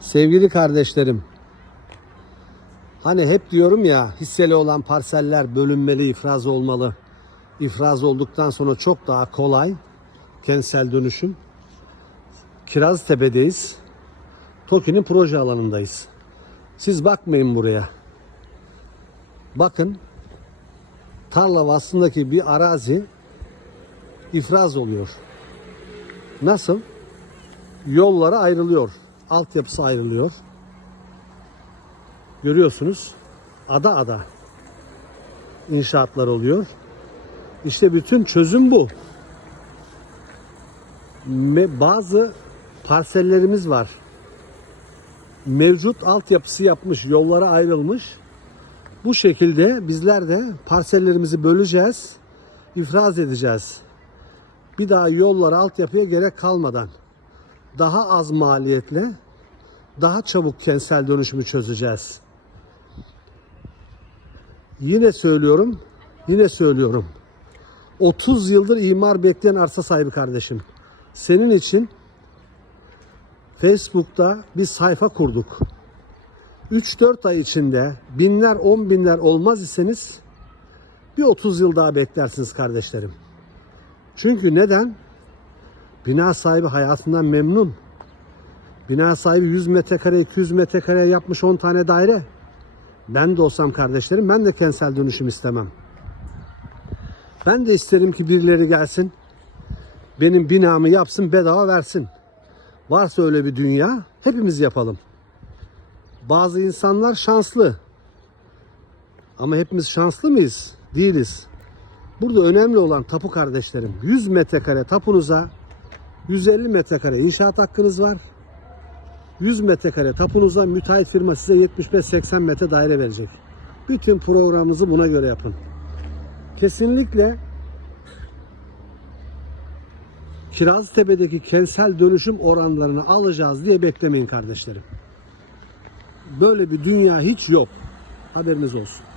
Sevgili kardeşlerim, hani hep diyorum ya hisseli olan parseller bölünmeli, ifraz olmalı. İfraz olduktan sonra çok daha kolay kentsel dönüşüm. Kiraztepe'deyiz. TOKİ'nin proje alanındayız. Siz bakmayın buraya. Bakın tarla vasfındaki bir arazi ifraz oluyor. Nasıl? Yollara ayrılıyor. Altyapısı ayrılıyor. Görüyorsunuz. Ada ada inşaatlar oluyor. İşte bütün çözüm bu. Bazı parsellerimiz var. Mevcut altyapısı yapmış, yollara ayrılmış. Bu şekilde bizler de parsellerimizi böleceğiz, ifraz edeceğiz. Bir daha yollara, altyapıya gerek kalmadan daha az maliyetle daha çabuk kentsel dönüşümü çözeceğiz. Yine söylüyorum, yine söylüyorum. 30 yıldır imar bekleyen arsa sahibi kardeşim. Senin için Facebook'ta bir sayfa kurduk. 3-4 ay içinde binler, on binler olmaz iseniz bir 30 yıl daha beklersiniz kardeşlerim. Çünkü neden? Bina sahibi hayatından memnun. Bina sahibi 100 metrekare, 200 metrekare yapmış 10 tane daire. Ben de olsam kardeşlerim ben de kentsel dönüşüm istemem. Ben de isterim ki birileri gelsin. Benim binamı yapsın bedava versin. Varsa öyle bir dünya hepimiz yapalım. Bazı insanlar şanslı. Ama hepimiz şanslı mıyız? Değiliz. Burada önemli olan tapu kardeşlerim. 100 metrekare tapunuza 150 metrekare inşaat hakkınız var. 100 metrekare tapunuza müteahhit firma size 75-80 metre daire verecek. Bütün programınızı buna göre yapın. Kesinlikle Kiraztepe'deki kentsel dönüşüm oranlarını alacağız diye beklemeyin kardeşlerim. Böyle bir dünya hiç yok. Haberiniz olsun.